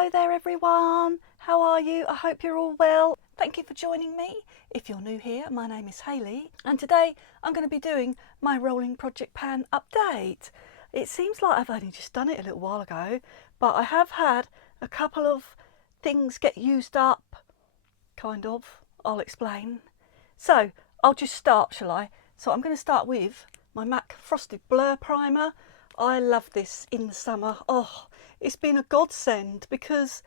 Hello there everyone, how are you? I hope you're all well. Thank you for joining me. If you're new here, my name is Hayley and today I'm going to be doing my rolling project pan update. It seems like I've only just done it a little while ago, but I have had a couple of things get used up, kind of. I'll explain. So I'll just start, shall I? So I'm going to start with my MAC Frosted Blur Primer. I love this in the summer. Oh, it's been a godsend because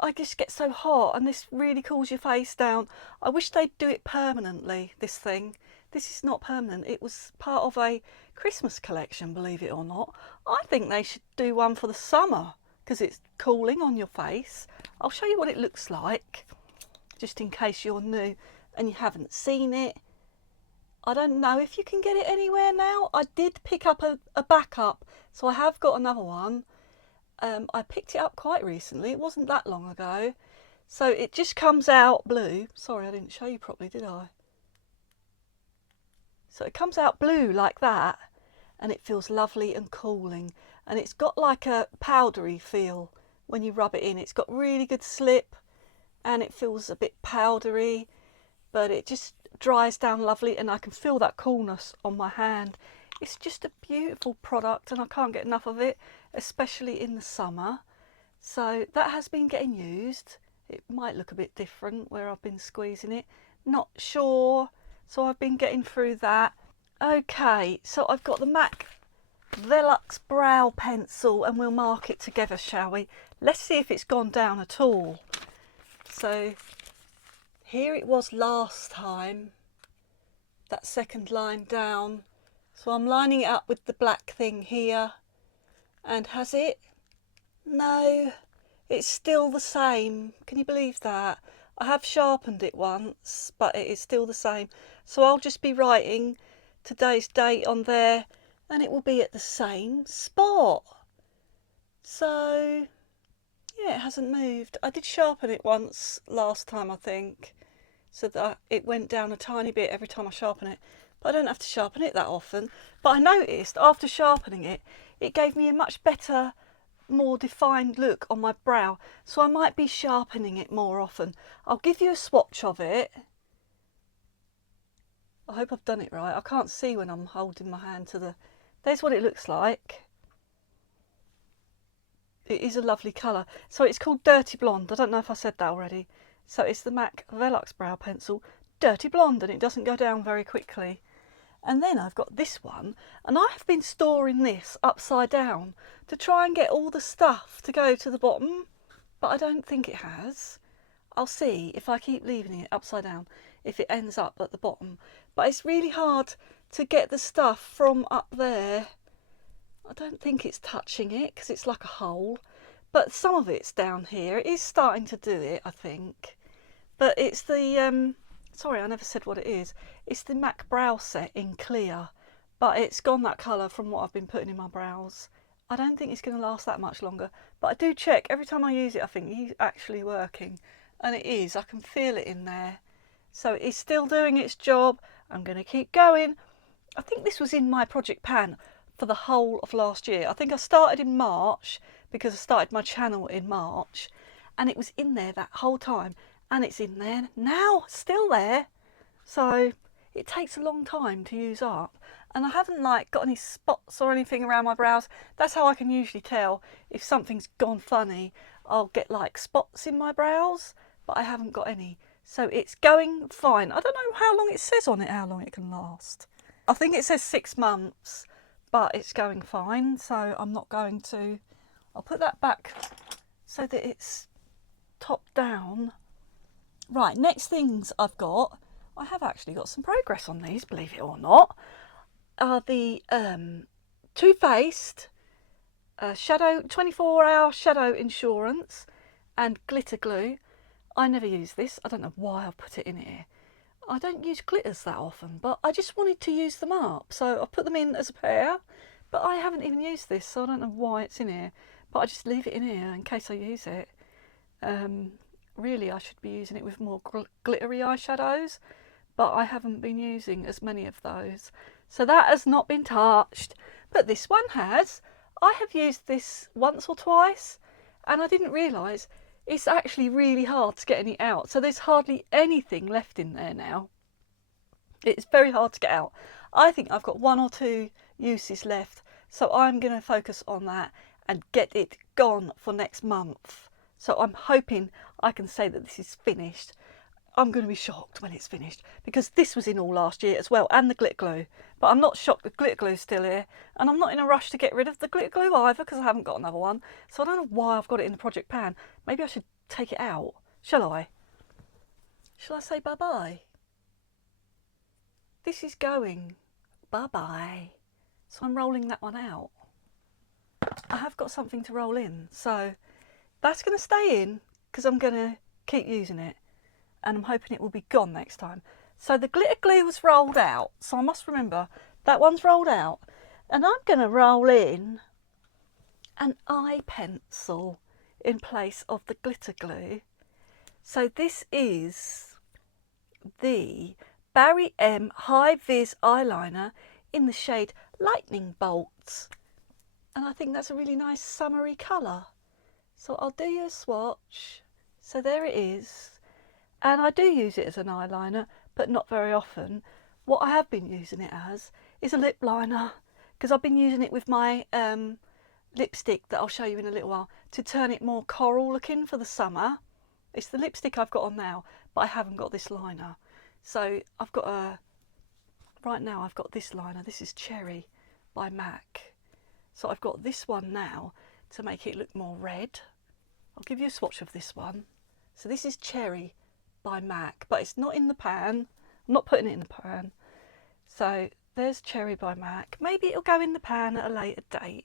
I just get so hot and this really cools your face down. I wish they'd do it permanently, this thing. This is not permanent. It was part of a Christmas collection, believe it or not. I think they should do one for the summer because it's cooling on your face. I'll show you what it looks like, just in case you're new and you haven't seen it. I don't know if you can get it anywhere now. I did pick up a backup, so I have got another one. I picked it up quite recently. It wasn't that long ago. So it just comes out blue. Sorry, I didn't show you properly, did I? So it comes out blue like that, and it feels lovely and cooling. And it's got like a powdery feel when you rub it in. It's got really good slip, and it feels a bit powdery, but it just dries down lovely, and I can feel that coolness on my hand. It's just a beautiful product and I can't get enough of it, especially in the summer. So that has been getting used. It might look a bit different where I've been squeezing it, not sure. So I've been getting through that. Okay, so I've got the MAC Deluxe Brow Pencil and we'll mark it together, shall we? Let's see if it's gone down at all. So here it was last time, that second line down. So I'm lining it up with the black thing here. And has it? No, it's still the same. Can you believe that? I have sharpened it once, but it is still the same. So I'll just be writing today's date on there and it will be at the same spot. So yeah, it hasn't moved. I did sharpen it once last time, I think, so that it went down a tiny bit every time I sharpen it. But I don't have to sharpen it that often. But I noticed after sharpening it, it gave me a much better, more defined look on my brow. So I might be sharpening it more often. I'll give you a swatch of it. I hope I've done it right. I can't see when I'm holding my hand to the... There's what it looks like. It is a lovely colour. So it's called Dirty Blonde. I don't know if I said that already. So it's the MAC Deluxe Brow Pencil Dirty Blonde, and it doesn't go down very quickly. And then I've got this one, and I have been storing this upside down to try and get all the stuff to go to the bottom, but I don't think it has. I'll see if I keep leaving it upside down if it ends up at the bottom. But it's really hard to get the stuff from up there. I don't think it's touching it because it's like a hole, but some of it's down here. It is starting to do it, I think. But it's the, sorry, I never said what it is. It's the MAC Brow Set in clear, but it's gone that colour from what I've been putting in my brows. I don't think it's going to last that much longer, but I do check every time I use it. I think it's actually working, and it is. I can feel it in there. So it's still doing its job. I'm going to keep going. I think this was in my project pan for the whole of last year. I think I started in March because I started my channel in March, and it was in there that whole time, and it's in there now, still there. So it takes a long time to use up, and I haven't like got any spots or anything around my brows. That's how I can usually tell if something's gone funny. I'll get like spots in my brows, but I haven't got any. So it's going fine. I don't know how long it says on it, how long it can last. I think it says 6 months, but it's going fine. So I'm not going to, I'll put that back so that it's top down. Right, next things I've got, I have actually got some progress on these, believe it or not, are the Too Faced Shadow 24-Hour Shadow Insurance and Glitter Glue. I never use this. I don't know why I've put it in here. I don't use glitters that often, but I just wanted to use them up. So I've put them in as a pair, but I haven't even used this, so I don't know why it's in here. But I just leave it in here in case I use it. Really, I should be using it with more glittery eyeshadows, but I haven't been using as many of those. So that has not been touched, but this one has. I have used this once or twice, and I didn't realise it's actually really hard to get any out. So there's hardly anything left in there now. It's very hard to get out. I think I've got 1 or 2 uses left, so I'm going to focus on that and get it gone for next month. So I'm hoping I can say that this is finished. I'm going to be shocked when it's finished, because this was in all last year as well, and the glitter glue. But I'm not shocked the glitter glue's still here, and I'm not in a rush to get rid of the glitter glue either, because I haven't got another one. So I don't know why I've got it in the project pan. Maybe I should take it out. Shall I? Shall I say bye-bye? This is going. Bye-bye. So I'm rolling that one out. I have got something to roll in, so that's going to stay in, because I'm going to keep using it. And I'm hoping it will be gone next time. So the glitter glue was rolled out, so I must remember that one's rolled out, and I'm going to roll in an eye pencil in place of the glitter glue. So this is the Barry M High Vis eyeliner in the shade Lightning Bolts, and I think that's a really nice summery colour. So I'll do you a swatch. So there it is. And I do use it as an eyeliner, but not very often. What I have been using it as is a lip liner, because I've been using it with my lipstick that I'll show you in a little while, to turn it more coral looking for the summer. It's the lipstick I've got on now, but I haven't got this liner. So I've got right now I've got this liner. This is Cherry by MAC. So I've got this one now to make it look more red. I'll give you a swatch of this one. So this is Cherry by MAC, but it's not in the pan. I'm not putting it in the pan. So there's Cherry by MAC. Maybe it'll go in the pan at a later date.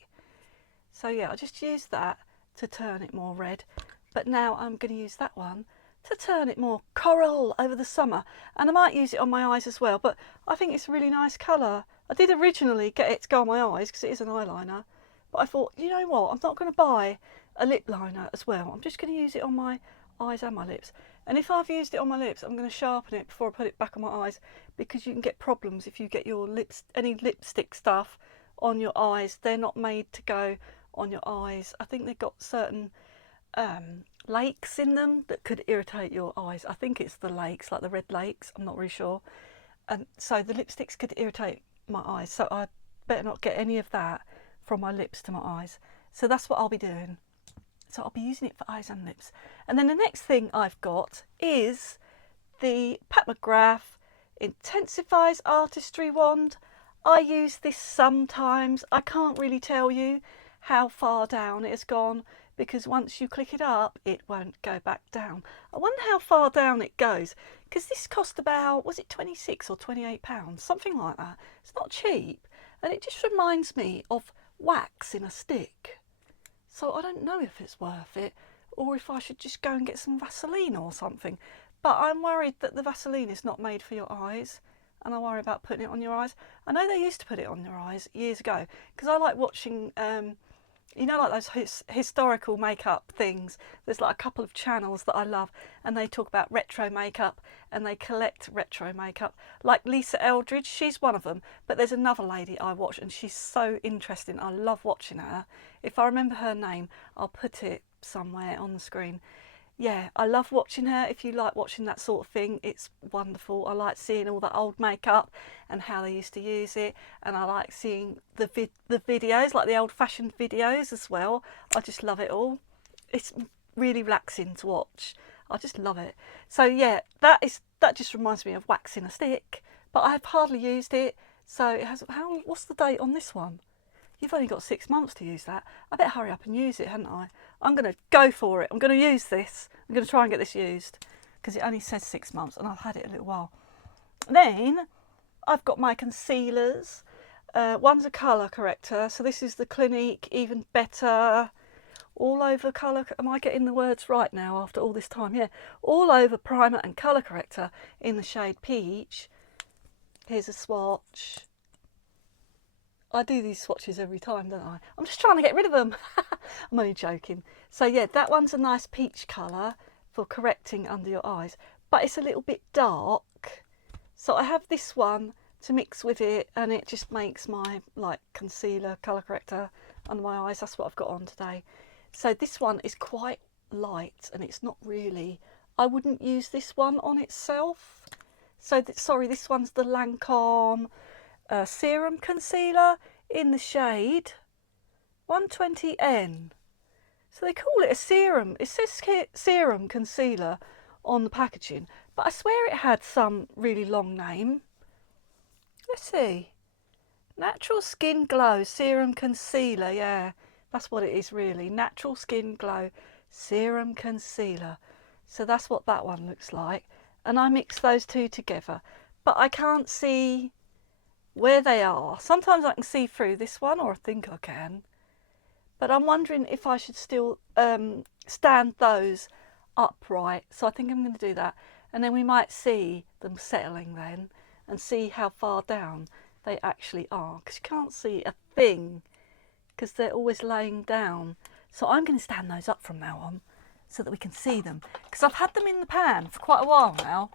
So yeah, I just used that to turn it more red, but now I'm going to use that one to turn it more coral over the summer, and I might use it on my eyes as well, but I think it's a really nice colour. I did originally get it to go on my eyes because it is an eyeliner, but I thought, you know what, I'm not going to buy a lip liner as well. I'm just going to use it on my eyes and my lips. And if I've used it on my lips, I'm going to sharpen it before I put it back on my eyes, because you can get problems if you get your lips, any lipstick stuff on your eyes. They're not made to go on your eyes. I think they've got certain lakes in them that could irritate your eyes. I think it's the lakes, like the red lakes. I'm not really sure. And so the lipsticks could irritate my eyes. So I better not get any of that from my lips to my eyes. So that's what I'll be doing. So I'll be using it for eyes and lips. And then the next thing I've got is the Pat McGrath Intensifies Artistry Wand. I use this sometimes. I can't really tell you how far down it has gone, because once you click it up, it won't go back down. I wonder how far down it goes, because this cost about, was it 26 or 28 pounds? Something like that. It's not cheap. And it just reminds me of wax in a stick. So I don't know if it's worth it, or if I should just go and get some Vaseline or something. But I'm worried that the Vaseline is not made for your eyes, and I worry about putting it on your eyes. I know they used to put it on your eyes years ago, because I like watching, you know, like those historical makeup things. There's like a couple of channels that I love, and they talk about retro makeup, and they collect retro makeup. Like Lisa Eldridge, she's one of them, but there's another lady I watch, and she's so interesting. I love watching her. If I remember her name, I'll put it somewhere on the screen. Yeah, I love watching her. If you like watching that sort of thing, it's wonderful. I like seeing all the old makeup and how they used to use it, and I like seeing the videos, like the old-fashioned videos as well. I just love it all. It's really relaxing to watch. I just love it. So yeah, that just reminds me of wax in a stick, but I've hardly used it. So it has. What's the date on this one? You've only got 6 months to use that. I better hurry up and use it, hadn't I? I'm going to go for it. I'm going to use this. I'm going to try and get this used, because it only says 6 months and I've had it a little while. Then I've got my concealers. One's a colour corrector. So this is the Clinique Even Better All Over Colour. Am I getting the words right now after all this time? Yeah. All Over Primer and Colour Corrector in the shade Peach. Here's a swatch. I do these swatches every time, don't I? I'm just trying to get rid of them. I'm only joking. So yeah, that one's a nice peach colour for correcting under your eyes, but it's a little bit dark. So I have this one to mix with it, and it just makes my like concealer colour corrector under my eyes. That's what I've got on today. So this one is quite light and it's not really, I wouldn't use this one on itself. So sorry, this one's the Lancôme Serum Concealer in the shade 120N. So they call it a serum. It says Serum Concealer on the packaging, but I swear it had some really long name. Let's see. Natural Skin Glow Serum Concealer. Yeah, that's what it is really. Natural Skin Glow Serum Concealer. So that's what that one looks like. And I mix those two together, but I can't see where they are. Sometimes I can see through this one, or I think I can. But I'm wondering if I should still stand those upright. So I think I'm going to do that. And then we might see them settling then and see how far down they actually are. Because you can't see a thing because they're always laying down. So I'm going to stand those up from now on so that we can see them. Because I've had them in the pan for quite a while now.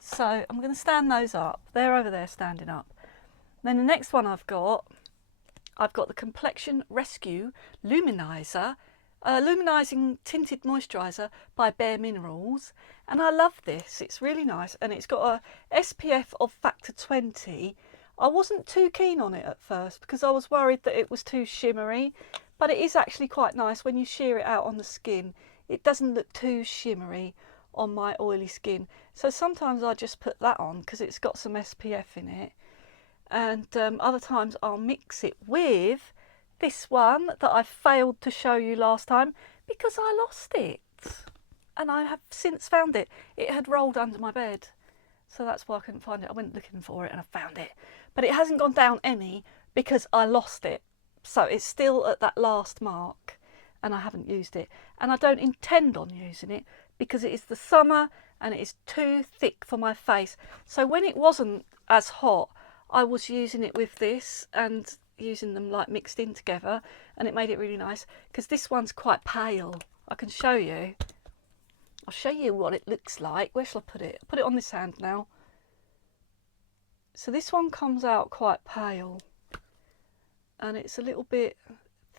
So I'm going to stand those up. They're over there standing up. Then the next one I've got the Complexion Rescue Luminizer, Luminizing Tinted Moisturiser by Bare Minerals. And I love this, it's really nice. And it's got a SPF of factor 20. I wasn't too keen on it at first because I was worried that it was too shimmery. But it is actually quite nice when you sheer it out on the skin. It doesn't look too shimmery on my oily skin. So sometimes I just put that on because it's got some SPF in it. And other times I'll mix it with this one that I failed to show you last time because I lost it. And I have since found it. It had rolled under my bed. So that's why I couldn't find it. I went looking for it and I found it. But it hasn't gone down any because I lost it. So it's still at that last mark and I haven't used it. And I don't intend on using it because it is the summer and it is too thick for my face. So when it wasn't as hot, I was using it with this and using them like mixed in together, and it made it really nice because this one's quite pale. I can show you. I'll show you what it looks like. Where shall I put it? I'll put it on this hand now. So this one comes out quite pale and it's a little bit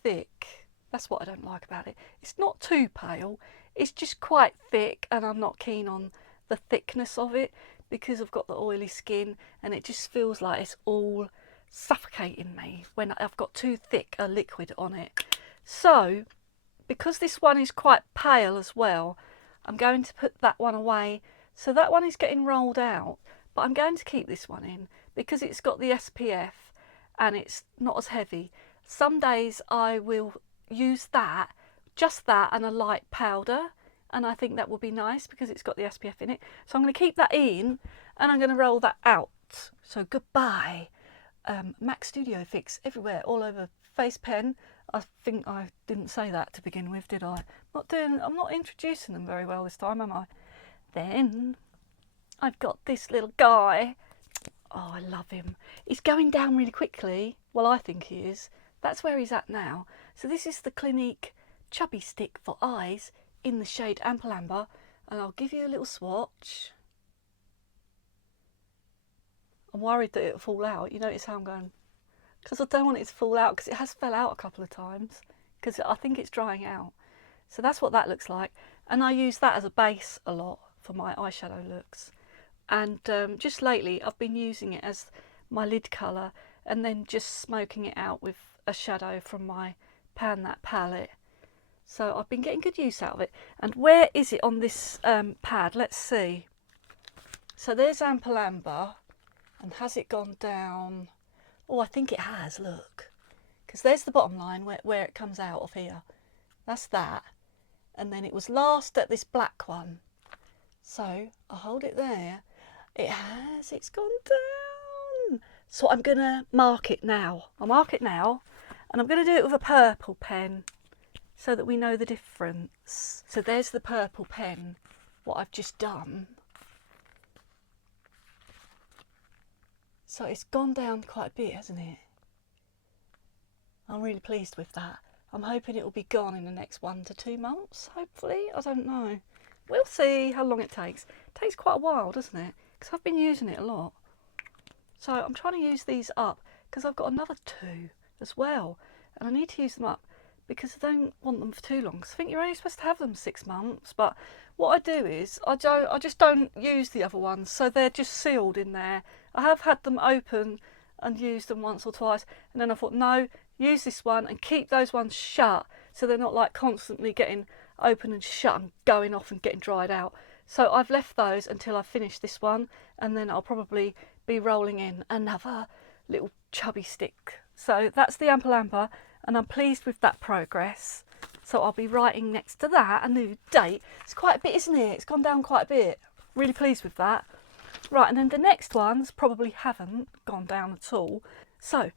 thick. That's what I don't like about it. It's not too pale, it's just quite thick, and I'm not keen on the thickness of it because I've got the oily skin and it just feels like it's all suffocating me when I've got too thick a liquid on it. So because this one is quite pale as well, I'm going to put that one away. So that one is getting rolled out, but I'm going to keep this one in because it's got the SPF and it's not as heavy. Some days I will use that, just that and a light powder, and I think that will be nice because it's got the SPF in it. So I'm going to keep that in and I'm going to roll that out. So goodbye. MAC Studio Fix everywhere, all over face pen. I think I didn't say that to begin with, did I? I'm not introducing them very well this time, am I? Then I've got this little guy. Oh, I love him. He's going down really quickly. Well, I think he is. That's where he's at now. So this is the Clinique Chubby Stick for eyes in the shade Ample Amber, and I'll give you a little swatch. I'm worried that it'll fall out. You notice how I'm going, because I don't want it to fall out because it has fell out a couple of times because I think it's drying out. So that's what that looks like, and I use that as a base a lot for my eyeshadow looks. And just lately I've been using it as my lid colour and then just smoking it out with a shadow from my Pan That palette. So I've been getting good use out of it. And where is it on this pad? Let's see. So there's Ample Amber, and has it gone down? Oh, I think it has, look. Because there's the bottom line where it comes out of here. That's that. And then it was last at this black one. So I'll hold it there. It's gone down. So I'm going to mark it now. I'll mark it now. And I'm going to do it with a purple pen so that we know the difference. So there's the purple pen, what I've just done. So it's gone down quite a bit, hasn't it? I'm really pleased with that. I'm hoping it will be gone in the next 1 to 2 months, hopefully. I don't know. We'll see how long it takes. It takes quite a while, doesn't it? Because I've been using it a lot. So I'm trying to use these up because I've got another 2 as well. And I need to use them up because I don't want them for too long. Because I think you're only supposed to have them 6 months. But what I do is I just don't use the other ones, so they're just sealed in there. I have had them open and used them once or twice, and then I thought, no, use this one and keep those ones shut, so they're not like constantly getting open and shut and going off and getting dried out. So I've left those until I finish this one, and then I'll probably be rolling in another little chubby stick. So that's the Ample Amber, and I'm pleased with that progress. So I'll be writing next to that a new date. It's quite a bit, isn't it? It's gone down quite a bit. Really pleased with that. Right, and then the next ones probably haven't gone down at all. So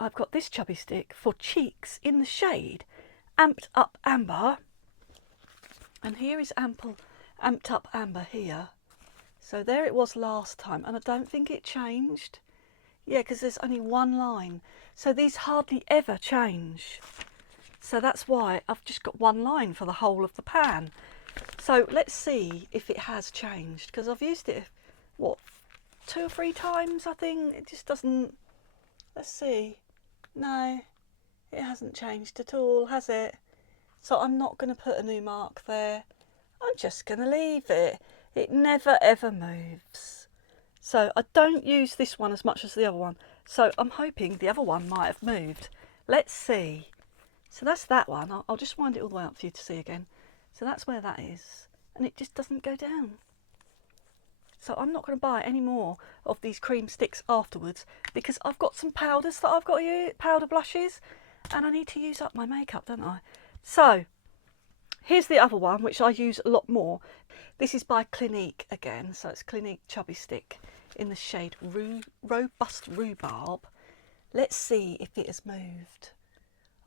I've got this chubby stick for cheeks in the shade Amped Up Amber. And here is Amped Up Amber here. So there it was last time, and I don't think it changed. Yeah, because there's only one line. So these hardly ever change. So that's why I've just got one line for the whole of the pan. So let's see if it has changed, because I've used it, what, 2 or 3 times, I think. It just doesn't... Let's see. No, it hasn't changed at all, has it? So I'm not going to put a new mark there. I'm just going to leave it. It never ever moves. So I don't use this one as much as the other one. So I'm hoping the other one might have moved. Let's see. So that's that one. I'll just wind it all the way up for you to see again. So that's where that is. And it just doesn't go down. So I'm not going to buy any more of these cream sticks afterwards, because I've got some powders that I've got to use, powder blushes, and I need to use up my makeup, don't I? So here's the other one, which I use a lot more. This is by Clinique again. So it's Clinique Chubby Stick in the shade Robust Rhubarb. Let's see if it has moved.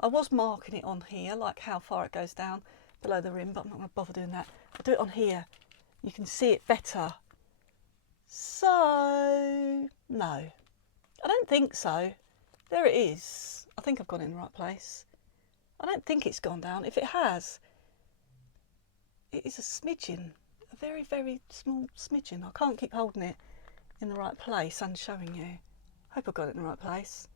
I was marking it on here, like how far it goes down below the rim, but I'm not going to bother doing that. I'll do it on here. You can see it better. So, no, I don't think so. There it is. I think I've got it in the right place. I don't think it's gone down. If it has, it is a smidgen, a very, very small smidgen. I can't keep holding it in the right place and showing you. Hope I've got it in the right place.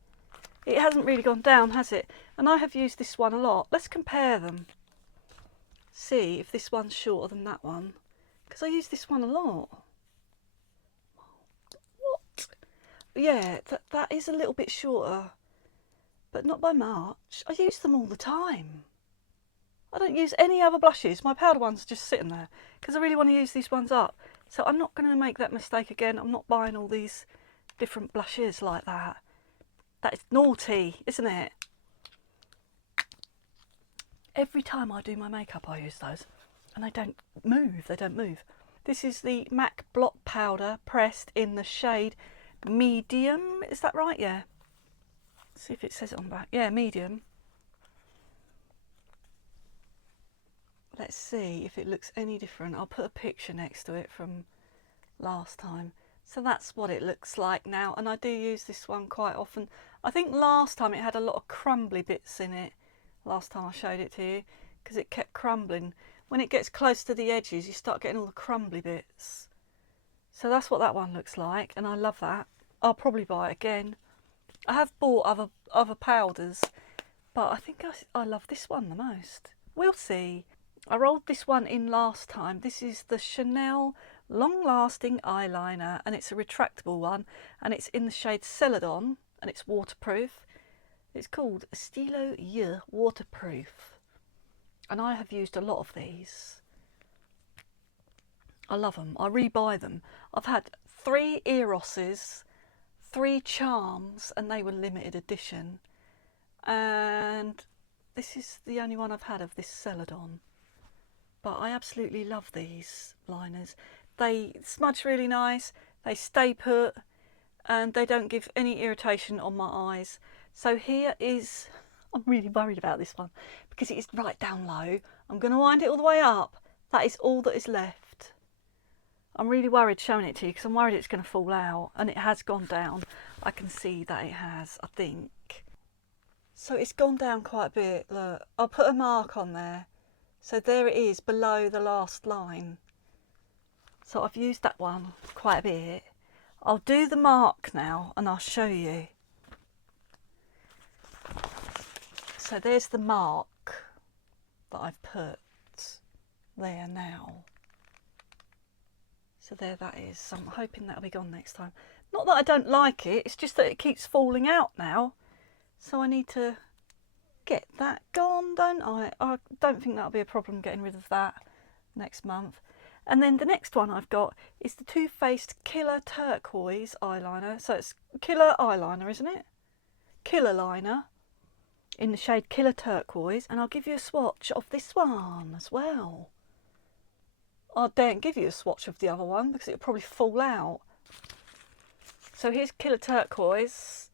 It hasn't really gone down, has it? And I have used this one a lot. Let's compare them. See if this one's shorter than that one, because I use this one a lot. What? Yeah, that is a little bit shorter, but not by much. I use them all the time. I don't use any other blushes. My powder ones are just sitting there because I really want to use these ones up. So I'm not going to make that mistake again. I'm not buying all these different blushes like that. That is naughty, isn't it? Every time I do my makeup, I use those, and they don't move. They don't move. This is the MAC Blot Powder pressed in the shade Medium. Is that right? Yeah. Let's see if it says it on the back. Yeah, Medium. Let's see if it looks any different. I'll put a picture next to it from last time. So that's what it looks like now, and I do use this one quite often. I think last time it had a lot of crumbly bits in it, last time I showed it to you, because it kept crumbling. When it gets close to the edges, you start getting all the crumbly bits. So that's what that one looks like, and I love that. I'll probably buy it again. I have bought other powders, but I think I love this one the most. We'll see. I rolled this one in last time. This is the Chanel Long Lasting Eyeliner, and it's a retractable one, and it's in the shade Celadon, and it's waterproof. It's called Stylo Yeux Waterproof, and I have used a lot of these. I love them. I rebuy them. I've had 3 Eroses, 3 Charms, and they were limited edition, and this is the only one I've had of this Celadon. But I absolutely love these liners. They smudge really nice, they stay put, and they don't give any irritation on my eyes. So here is, I'm really worried about this one because it is right down low. I'm going to wind it all the way up. That is all that is left. I'm really worried showing it to you because I'm worried it's going to fall out, and it has gone down. I can see that it has, I think. So it's gone down quite a bit. Look, I'll put a mark on there. So there it is below the last line. So I've used that one quite a bit. I'll do the mark now and I'll show you. So there's the mark that I've put there now. So there that is. So I'm hoping that'll be gone next time. Not that I don't like it, it's just that it keeps falling out now. So I need to get that gone, don't I? I don't think that'll be a problem getting rid of that next month. And then the next one I've got is the Too Faced Killer Turquoise eyeliner. So it's Killer Eyeliner, isn't it? Killer Liner in the shade Killer Turquoise. And I'll give you a swatch of this one as well. I daren't give you a swatch of the other one because it'll probably fall out. So here's Killer Turquoise.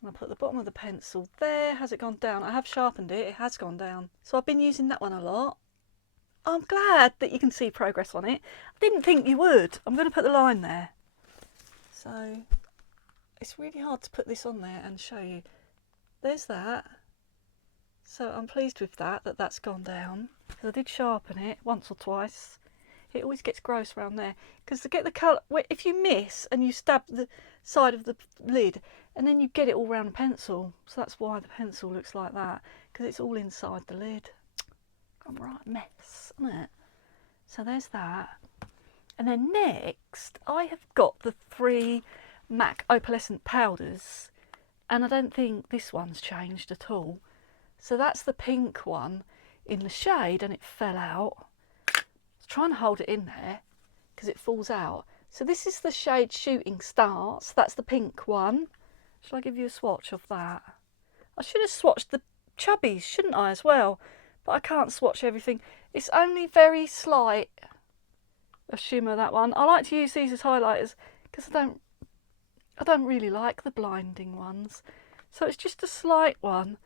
And I'll put the bottom of the pencil there. Has it gone down? I have sharpened it. It has gone down. So I've been using that one a lot. I'm glad that you can see progress on it. I didn't think you would. I'm going to put the line there. So it's really hard to put this on there and show you. There's that. So I'm pleased with that, that's gone down. Because I did sharpen it once or twice. It always gets gross around there. Because to get the colour, if you miss and you stab the side of the lid, and then you get it all around the pencil. So that's why the pencil looks like that. Because it's all inside the lid. I'm right mess, isn't it? So there's that. And then next, I have got the 3 MAC opalescent powders. And I don't think this one's changed at all. So that's the pink one in the shade, and it fell out. I was trying to hold it in there because it falls out. So this is the shade Shooting Stars. That's the pink one. Shall I give you a swatch of that? I should have swatched the Chubbies, shouldn't I, as well? But I can't swatch everything. It's only very slight a shimmer, that one. I like to use these as highlighters because I don't really like the blinding ones. So it's just a slight one.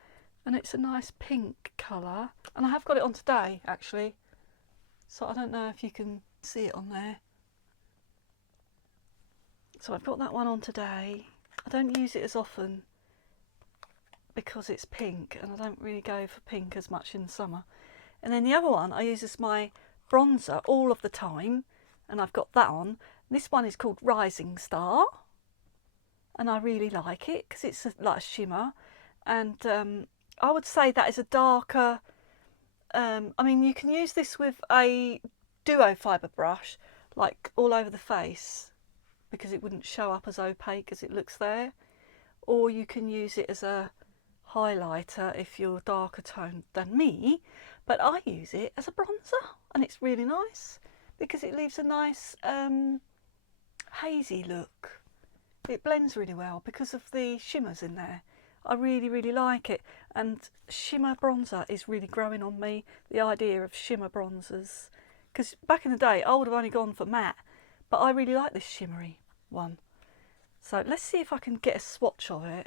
And it's a nice pink colour. And I have got it on today, actually. So I don't know if you can see it on there. So I've got that one on today. I don't use it as often because it's pink. And I don't really go for pink as much in the summer. And then the other one I use as my bronzer all of the time. And I've got that on. This one is called Rising Star. And I really like it because it's like a shimmer. And I would say that is a darker, I mean, you can use this with a duo fibre brush, like all over the face, because it wouldn't show up as opaque as it looks there. Or you can use it as a highlighter if you're darker toned than me, but I use it as a bronzer, and it's really nice because it leaves a nice hazy look. It blends really well because of the shimmers in there. I really, really like it. And shimmer bronzer is really growing on me, the idea of shimmer bronzers. Because back in the day, I would have only gone for matte, but I really like this shimmery one. So let's see if I can get a swatch of it.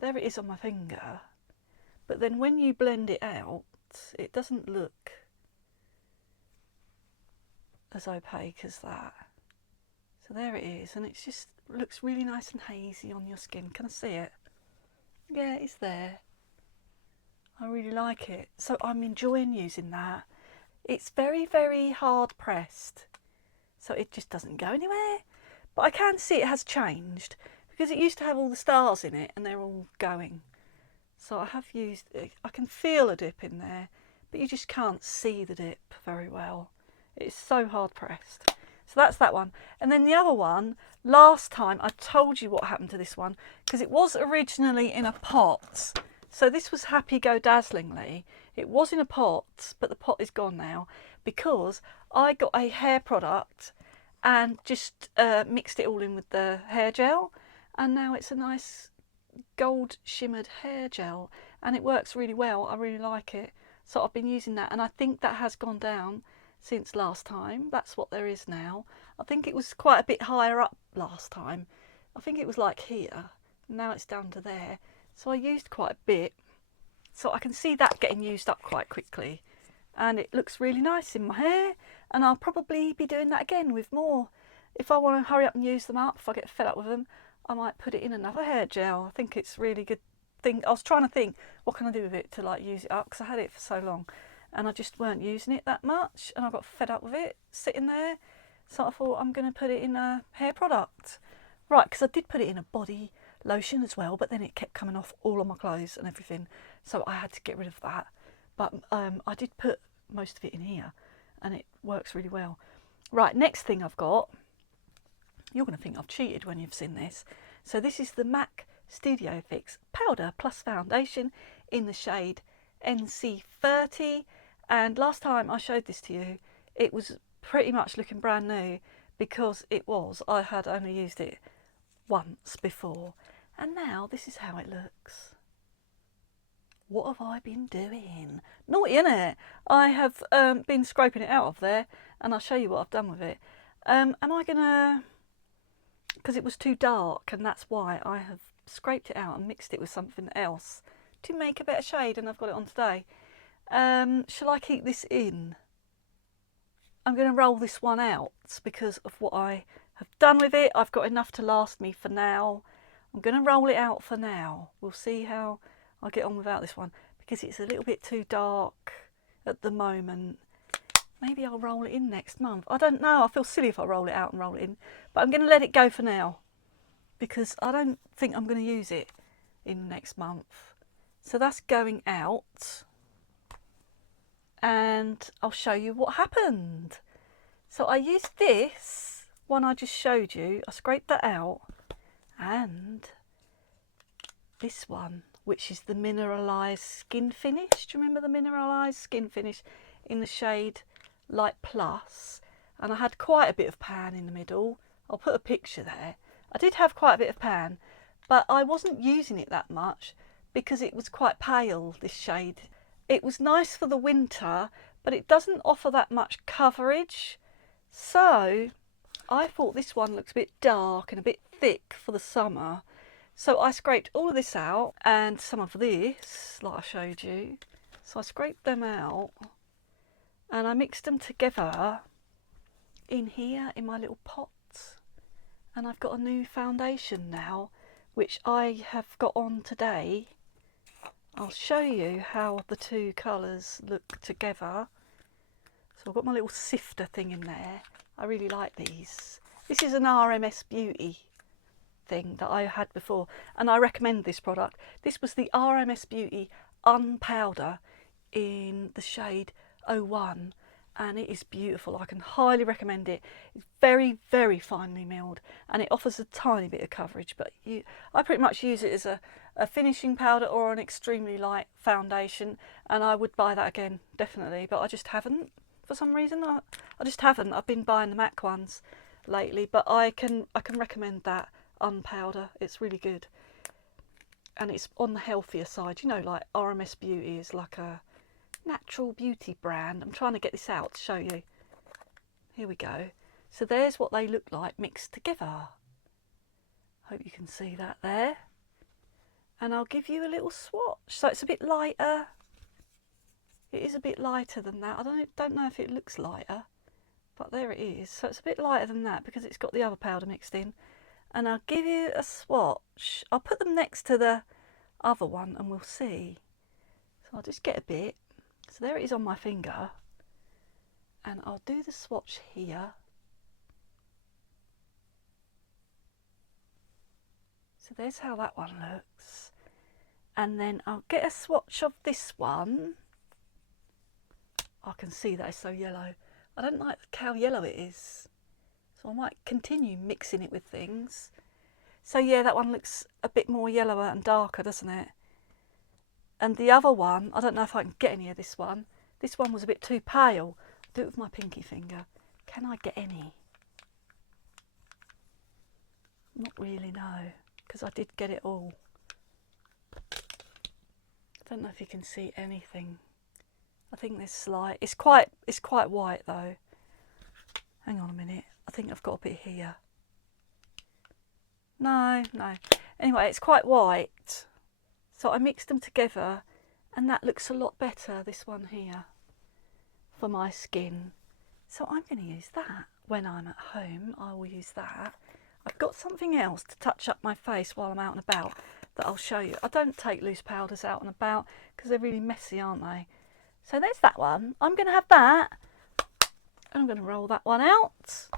There it is on my finger. But then when you blend it out, it doesn't look as opaque as that. So there it is, and it just looks really nice and hazy on your skin. Can I see it? Yeah, it's there. I really like it. So I'm enjoying using that. It's very, very hard pressed. So it just doesn't go anywhere. But I can see it has changed because it used to have all the stars in it and they're all going. So I have used it. I can feel a dip in there, but you just can't see the dip very well. It's so hard pressed. So that's that one. And then the other one, last time I told you what happened to this one because it was originally in a pot. So this was Happy Go Dazzlingly. It was in a pot, but the pot is gone now because I got a hair product and just mixed it all in with the hair gel. And now it's a nice gold shimmered hair gel and it works really well. I really like it. So I've been using that and I think that has gone down since last time. That's what there is now. I think it was quite a bit higher up last time. I think it was like here. Now it's down to there. So I used quite a bit. So I can see that getting used up quite quickly. And it looks really nice in my hair. And I'll probably be doing that again with more. If I want to hurry up and use them up, if I get fed up with them, I might put it in another hair gel. I think it's really good thing. I was trying to think, what can I do with it to like use it up? Because I had it for so long. And I just weren't using it that much and I got fed up with it sitting there. So I thought I'm going to put it in a hair product. Right, because I did put it in a body lotion as well, but then it kept coming off all on my clothes and everything, so I had to get rid of that. But I did put most of it in here, and it works really well. Right, next thing I've got, you're going to think I've cheated when you've seen this. So this is the MAC Studio Fix Powder Plus Foundation in the shade NC30. And last time I showed this to you, it was pretty much looking brand new, because I had only used it once before. And now this is how it looks. What have I been doing? Naughty, innit? I have been scraping it out of there, and I'll show you what I've done with it. Am I gonna, because it was too dark, and that's why I have scraped it out and mixed it with something else to make a better shade, and I've got it on today. Shall I keep this in? I'm going to roll this one out because of what I have done with it. I've got enough to last me for now. I'm going to roll it out for now. We'll see how I get on without this one, because it's a little bit too dark at the moment. Maybe I'll roll it in next month. I don't know. I feel silly if I roll it out and roll it in, but I'm going to let it go for now, because I don't think I'm going to use it in next month. So that's going out, and I'll show you what happened. So I used this one I just showed you. I scraped that out, and this one, which is the mineralised skin finish. Do you remember the mineralised skin finish in the shade Light Plus? And I had quite a bit of pan in the middle. I'll put a picture there. I did have quite a bit of pan, but I wasn't using it that much because it was quite pale, this shade. It was nice for the winter, but it doesn't offer that much coverage. So I thought this one looks a bit dark and a bit thick for the summer. So I scraped all of this out, and some of this, like I showed you. So I scraped them out, and I mixed them together in here in my little pot. And I've got a new foundation now, which I have got on today. I'll show you how the two colours look together. So I've got my little sifter thing in there. I really like these. This is an RMS Beauty thing that I had before, and I recommend this product. This was the RMS Beauty Unpowder in the shade 01, and it is beautiful. I can highly recommend it. It's very, very finely milled, and it offers a tiny bit of coverage, but I pretty much use it as a finishing powder or an extremely light foundation, and I would buy that again, definitely, but I just haven't for some reason. I just haven't. I've been buying the MAC ones lately, but I can recommend that Unpowder. It's really good, and it's on the healthier side. You know, like RMS Beauty is like a natural beauty brand. I'm trying to get this out to show you. Here we go. So there's what they look like mixed together. Hope you can see that there. And I'll give you a little swatch. So it's a bit lighter. It is a bit lighter than that. I don't know if it looks lighter, but there it is. So it's a bit lighter than that because it's got the other powder mixed in. And I'll give you a swatch. I'll put them next to the other one and we'll see. So I'll just get a bit. So there it is on my finger. And I'll do the swatch here. So there's how that one looks. And then I'll get a swatch of this one. I can see that it's so yellow. I don't like how yellow it is. So I might continue mixing it with things. So yeah, that one looks a bit more yellower and darker, doesn't it? And the other one, I don't know if I can get any of this one. This one was a bit too pale. I'll do it with my pinky finger. Can I get any? Not really, no, because I did get it all. I don't know if you can see anything. I think there's slight. It's quite white though. Hang on a minute. I think I've got a bit here. No. Anyway, it's quite white. So I mixed them together, and that looks a lot better, this one here, for my skin. So I'm going to use that when I'm at home. I will use that. I've got something else to touch up my face while I'm out and about that I'll show you. I don't take loose powders out and about because they're really messy, aren't they? So there's that one. I'm going to have that, and I'm going to roll that one out.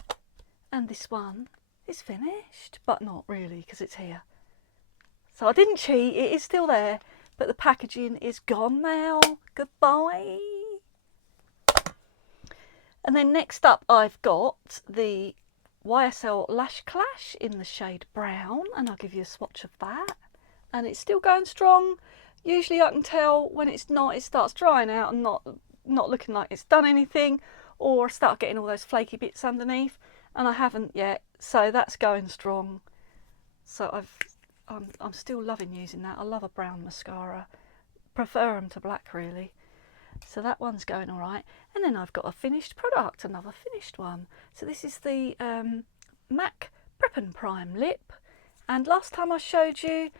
And this one is finished, but not really because it's here. So I didn't cheat, it is still there, but the packaging is gone now. Goodbye. And then next up I've got the YSL Lash Clash in the shade brown, and I'll give you a swatch of that. And it's still going strong. Usually I can tell when it's not, it starts drying out and not looking like it's done anything, or start getting all those flaky bits underneath, and I haven't yet, so that's going strong. So I'm still loving using that. I love a brown mascara, prefer them to black really. So that one's going all right. And then I've got a finished product, another finished one. So this is the MAC Prep and Prime lip, and last time I showed you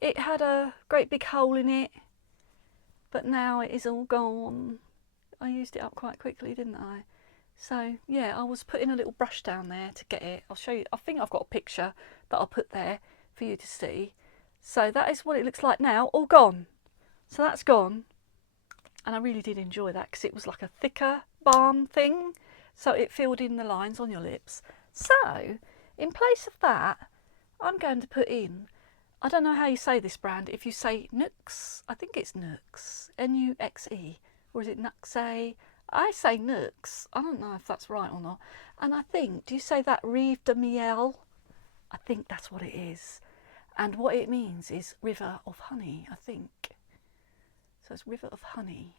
it had a great big hole in it, but now it is all gone. I used it up quite quickly, didn't I? So yeah, I was putting a little brush down there to get it. I'll show you, I think I've got a picture that I'll put there for you to see. So that is what it looks like now, all gone. So that's gone, and I really did enjoy that because it was like a thicker balm thing, so it filled in the lines on your lips. So in place of that, I'm going to put in, I don't know how you say this brand, if you say Nuxe, I think it's Nuxe, N-U-X-E, or is it Nuxe? I say Nuxe, I don't know if that's right or not. And I think, do you say that Rive de Miel? I think that's what it is. And what it means is river of honey, I think. So it's river of honey,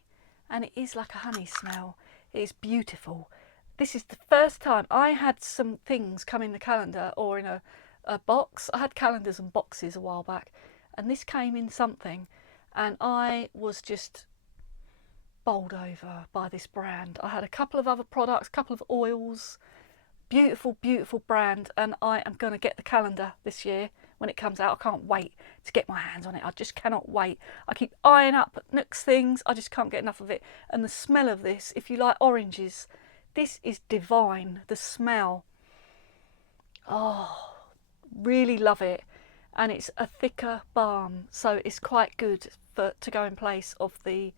and it is like a honey smell. It is beautiful. This is the first time I had some things come in the calendar or in a box. I had calendars and boxes a while back, and this came in something, and I was just bowled over by this brand. I had a couple of other products, a couple of oils, beautiful, beautiful brand, and I am going to get the calendar this year when it comes out. I can't wait to get my hands on it. I just cannot wait. I keep eyeing up Nuxe things. I just can't get enough of it. And the smell of this, if you like oranges, this is divine. The smell. Oh, really love it. And it's a thicker balm, so it's quite good to go in place of the,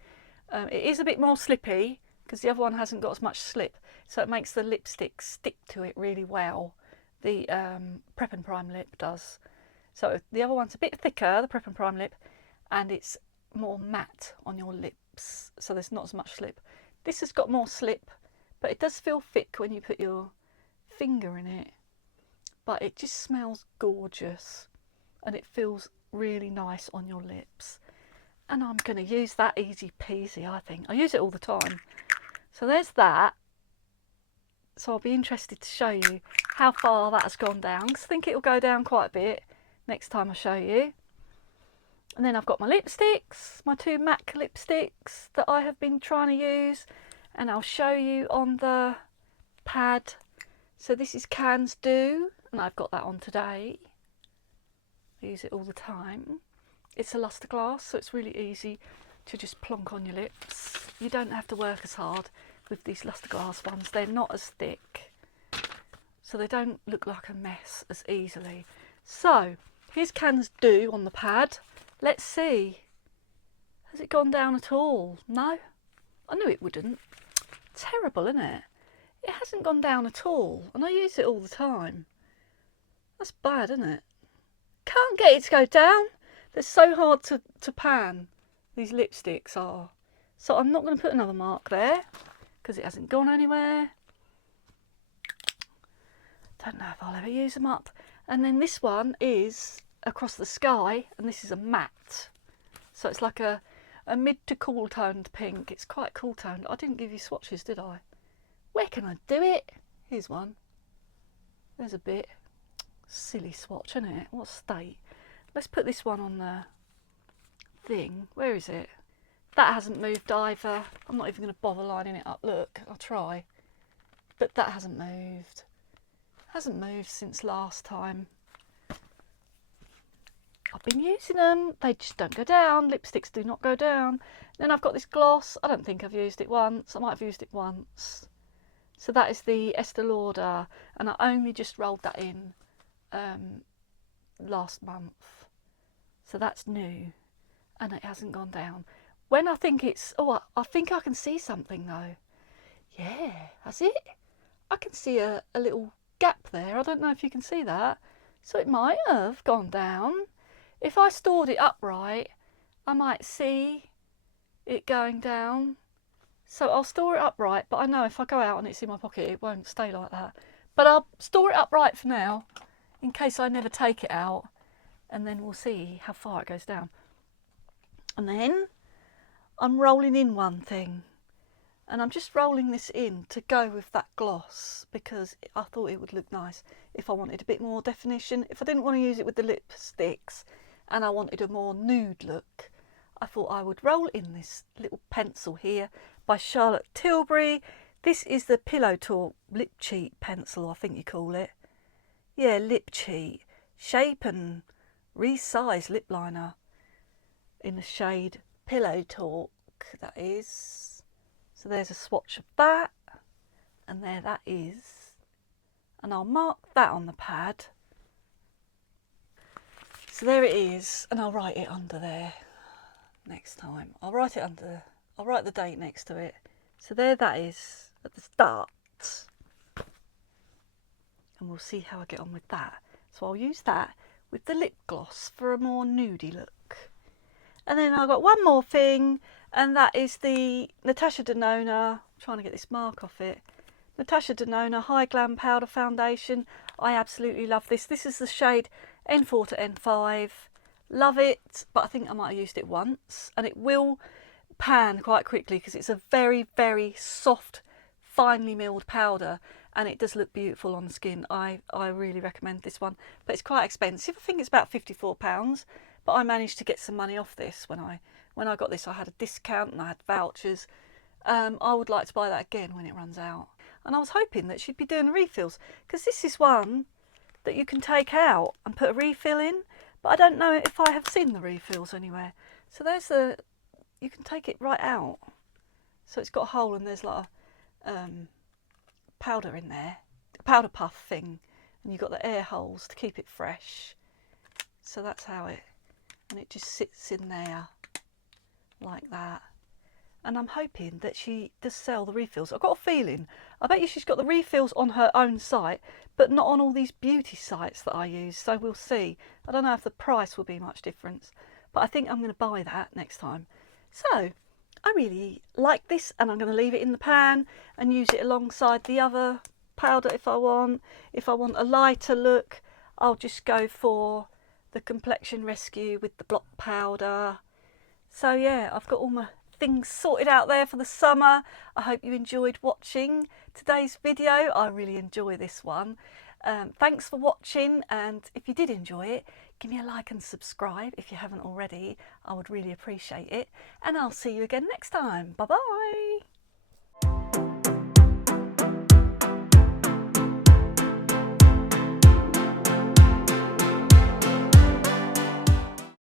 it is a bit more slippy because the other one hasn't got as much slip, so it makes the lipstick stick to it really well. The Prep and Prime lip does. So the other one's a bit thicker, the Prep and Prime lip, and it's more matte on your lips, so there's not as much slip. This has got more slip, but it does feel thick when you put your finger in it. But it just smells gorgeous, and it feels really nice on your lips. And I'm going to use that easy peasy, I think. I use it all the time. So there's that. So I'll be interested to show you how far that has gone down, because I think it will go down quite a bit next time I show you. And then I've got my lipsticks, my two MAC lipsticks that I have been trying to use, and I'll show you on the pad. So this is Cannes Do, and I've got that on today. I use it all the time. It's a luster glass, so it's really easy to just plonk on your lips. You don't have to work as hard with these luster glass ones. They're not as thick, so they don't look like a mess as easily. So here's Cannes Do on the pad. Let's see. Has it gone down at all? No? I knew it wouldn't. Terrible, isn't it? It hasn't gone down at all, and I use it all the time. That's bad, isn't it? Can't get it to go down. They're so hard to pan, these lipsticks are. So I'm not going to put another mark there because it hasn't gone anywhere. Don't know if I'll ever use them up. And then this one is Across the Sky, and this is a matte. So it's like a mid to cool toned pink. It's quite cool toned. I didn't give you swatches, did I? Where can I do it? Here's one. There's a bit. Silly swatch, isn't it? What state? Let's put this one on the thing. Where is it? That hasn't moved either. I'm not even going to bother lining it up. Look, I'll try. But that hasn't moved. Hasn't moved since last time. I've been using them. They just don't go down. Lipsticks do not go down. Then I've got this gloss. I don't think I've used it once. I might have used it once. So that is the Estee Lauder, and I only just rolled that in last month. So that's new, and it hasn't gone down. When I think it's, oh, I think I can see something though. Yeah, has it? I can see a little gap there. I don't know if you can see that. So it might have gone down. if I stored it upright, I might see it going down. So I'll store it upright, but I know if I go out and it's in my pocket, it won't stay like that. But I'll store it upright for now, in case I never take it out, and then we'll see how far it goes down. And then I'm rolling in one thing, and I'm just rolling this in to go with that gloss, because I thought it would look nice if I wanted a bit more definition. If I didn't want to use it with the lipsticks and I wanted a more nude look, I thought I would roll in this little pencil here by Charlotte Tilbury. This is the Pillow Talk Lip Cheat pencil, I think you call it. Yeah, Lip Cheat. Shape and Resize lip liner in the shade Pillow Talk, that is. So there's a swatch of that, and there that is. And I'll mark that on the pad. So there it is, and I'll write it under there next time. I'll write the date next to it. So there that is at the start. And we'll see how I get on with that. So I'll use that with the lip gloss for a more nudie look. And then I've got one more thing, and that is the Natasha Denona. I'm trying to get this mark off it. Natasha Denona High Glam Powder Foundation. I absolutely love this. This is the shade N4 to N5. Love it, but I think I might have used it once, and it will pan quite quickly because it's a very, very soft, finely milled powder, and it does look beautiful on the skin. I really recommend this one, but it's quite expensive. I think it's about £54, but I managed to get some money off this when I got this. I had a discount and I had vouchers. I would like to buy that again when it runs out. And I was hoping that she'd be doing refills, because this is one that you can take out and put a refill in, but I don't know if I have seen the refills anywhere. So there's you can take it right out. So it's got a hole and there's like a powder in there, a powder puff thing, and you've got the air holes to keep it fresh. So that's how and it just sits in there like that. And I'm hoping that she does sell the refills. I've got a feeling, I bet you she's got the refills on her own site, but not on all these beauty sites that I use. So we'll see. I don't know if the price will be much difference, but I think I'm going to buy that next time. So I really like this, and I'm going to leave it in the pan and use it alongside the other powder if I want. If I want a lighter look, I'll just go for the Complexion Rescue with the block powder. So yeah, I've got all my things sorted out there for the summer. I hope you enjoyed watching today's video. I really enjoy this one. Thanks for watching, and if you did enjoy it, give me a like and subscribe if you haven't already. I would really appreciate it, and I'll see you again next time. Bye bye.